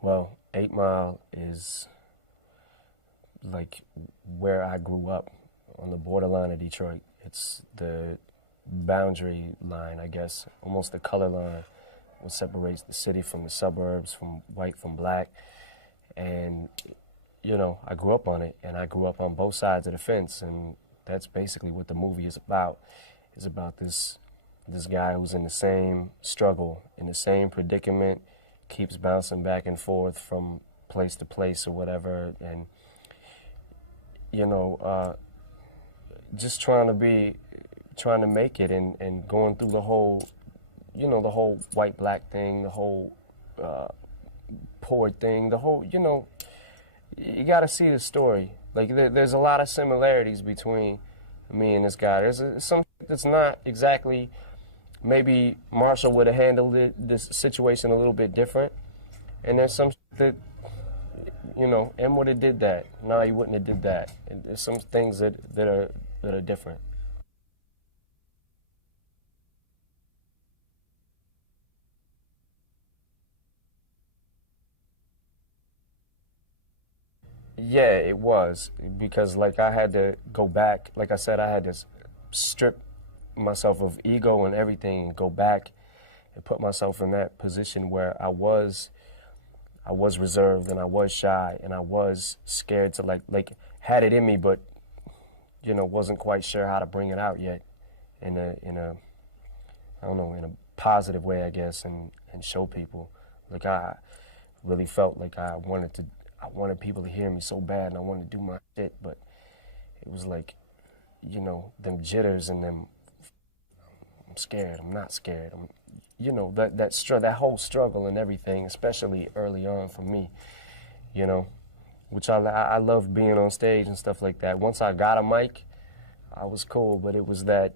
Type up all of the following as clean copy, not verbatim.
Well, 8 Mile is like where I grew up on the borderline of Detroit. It's the boundary line, I guess, almost the color line, what separates the city from the suburbs, from white from black. And, I grew up on it, and I grew up on both sides of the fence, and that's basically what the movie is about. It's about this guy who's in the same struggle, in the same predicament, keeps bouncing back and forth from place to place or whatever, and you know, uh, just trying to make it, and going through the whole, the whole white black thing, the whole uh, poor thing, the whole, you got to see the story. Like there's a lot of similarities between me and this guy. There's some that's not exactly. Maybe Marshall would have handled this situation a little bit different, and there's some that M would have did that. No, he wouldn't have did that. And there's some things that are different. Yeah, it was because like I had to go back. Like I said, I had to strip myself of ego and everything and go back and put myself in that position where I was reserved and I was shy and I was scared to like had it in me, but wasn't quite sure how to bring it out yet in a I don't know, in a positive way, I guess, and show people. Like I really felt like I wanted people to hear me so bad and I wanted to do my shit, but it was like, them jitters and them. I'm scared. I'm not scared. That whole struggle and everything, especially early on for me. You know, which I loved being on stage and stuff like that. Once I got a mic, I was cool, but it was that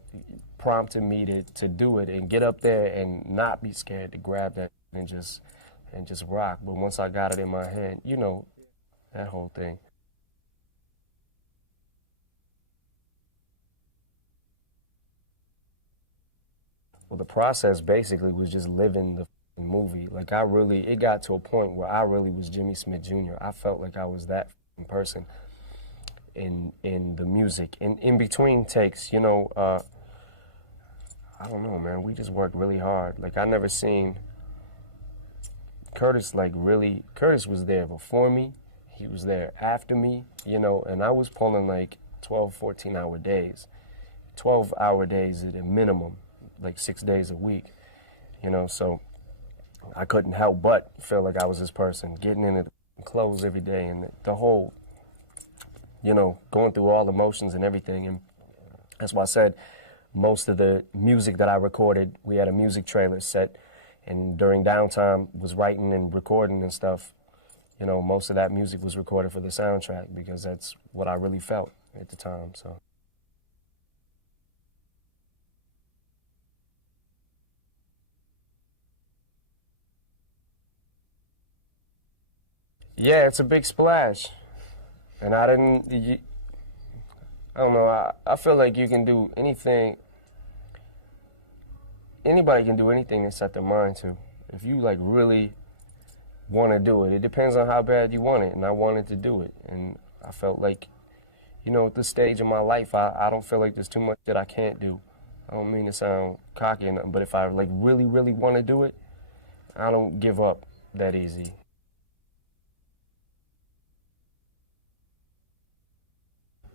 prompted me to do it and get up there and not be scared to grab that and just rock. But once I got it in my head, that whole thing. Well, the process basically was just living the movie. Like it got to a point where I really was Jimmy Smith Jr. I felt like I was that person in the music. In between takes, I don't know, man. We just worked really hard. Like I never seen Curtis like really. Curtis was there before me. He was there after me, and I was pulling like 12, 14-hour days. 12-hour days at a minimum, like 6 days a week, so I couldn't help but feel like I was this person, getting into the clothes every day and the whole, going through all the motions and everything. And that's why I said most of the music that I recorded, we had a music trailer set, and during downtime was writing and recording and stuff. Most of that music was recorded for the soundtrack because that's what I really felt at the time, so. Yeah, it's a big splash. And I don't know, I feel like you can do anything, anybody can do anything they set their mind to. If you like really want to do it, it depends on how bad you want it. And I wanted to do it. And I felt like, at this stage of my life, I don't feel like there's too much that I can't do. I don't mean to sound cocky or nothing, but if I like really, really want to do it, I don't give up that easy.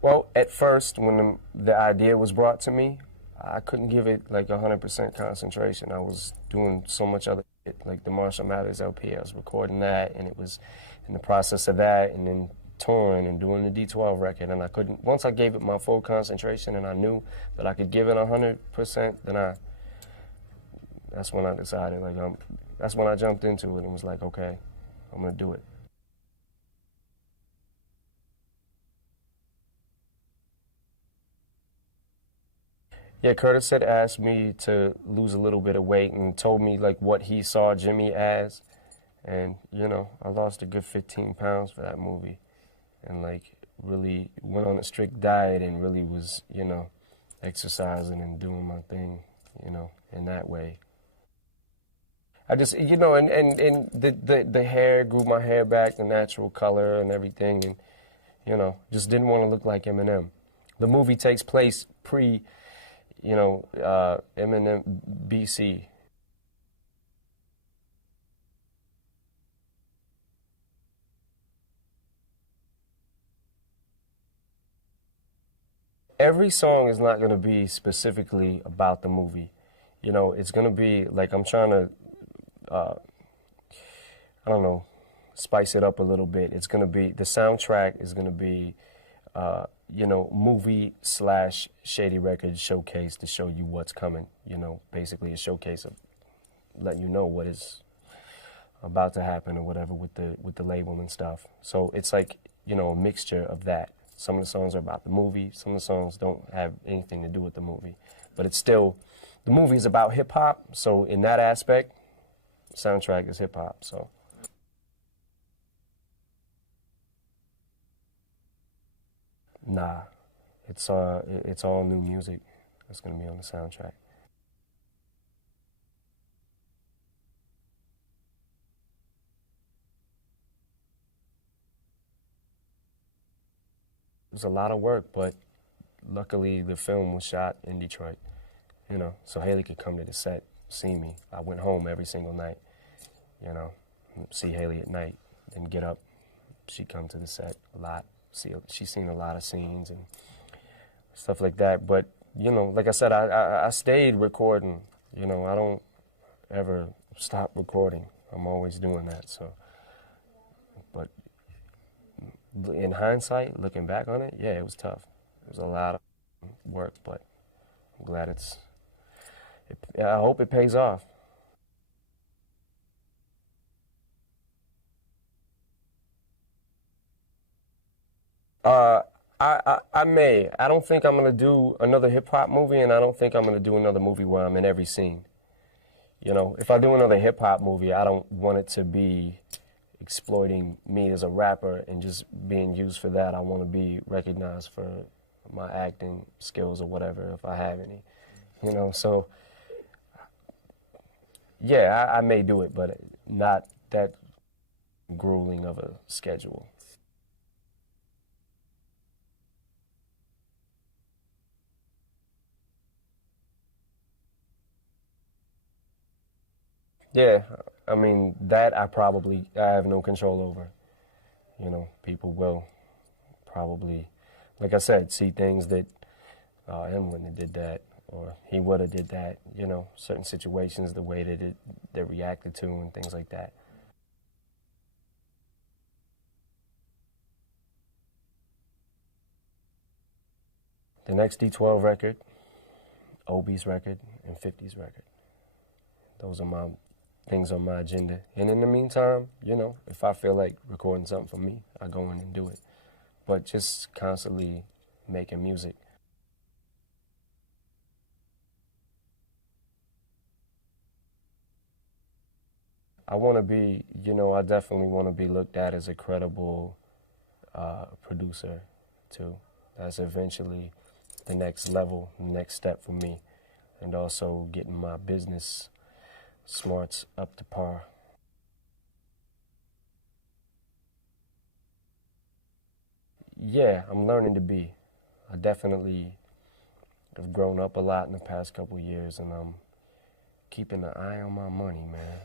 Well, at first, when the idea was brought to me, I couldn't give it like 100% concentration. I was doing so much other shit, like the Marshall Mathers LP. I was recording that, and it was in the process of that, and then touring and doing the D12 record. And I couldn't, once I gave it my full concentration and I knew that I could give it 100%, that's when I decided, like, that's when I jumped into it and was like, okay, I'm gonna do it. Yeah, Curtis had asked me to lose a little bit of weight and told me like what he saw Jimmy as, and I lost a good 15 pounds for that movie, and like really went on a strict diet and really was exercising and doing my thing, in that way. I just, and the hair, grew my hair back, the natural color and everything, and, just didn't want to look like Eminem. The movie takes place pre, Eminem BC. Every song is not going to be specifically about the movie. It's going to be like I'm trying to, I don't know, spice it up a little bit. It's going to be, the soundtrack is going to be, movie slash Shady Records showcase to show you what's coming. Basically a showcase of letting you know what is about to happen or whatever with the label and stuff. So it's like, a mixture of that. Some of the songs are about the movie. Some of the songs don't have anything to do with the movie. But it's still, the movie is about hip hop. So in that aspect, soundtrack is hip hop. So. Nah, it's all new music that's gonna be on the soundtrack. It was a lot of work, but luckily the film was shot in Detroit, so Haley could come to the set, see me. I went home every single night, you know, see Haley at night, and get up. She'd come to the set a lot. She's seen a lot of scenes and stuff like that. But, like I said, I stayed recording. I don't ever stop recording. I'm always doing that. So, but in hindsight, looking back on it, yeah, it was tough. It was a lot of work, but I'm glad I hope it pays off. Uh, I may. I don't think I'm gonna do another hip hop movie, and I don't think I'm gonna do another movie where I'm in every scene. If I do another hip hop movie, I don't want it to be exploiting me as a rapper and just being used for that. I want to be recognized for my acting skills or whatever, if I have any. So yeah, I may do it, but not that grueling of a schedule. Yeah, I mean, that I have no control over. People will probably, like I said, see things that him wouldn't have did that, or he would have did that. Certain situations, the way that they reacted to, and things like that. The next D12 record, Obi's record, and 50's record. Those are my things on my agenda. And in the meantime, if I feel like recording something for me, I go in and do it. But just constantly making music. I want to be, I definitely want to be looked at as a credible producer, too. That's eventually the next level, the next step for me. And also getting my business smarts up to par. Yeah, I'm learning to be. I definitely have grown up a lot in the past couple years, and I'm keeping an eye on my money, man.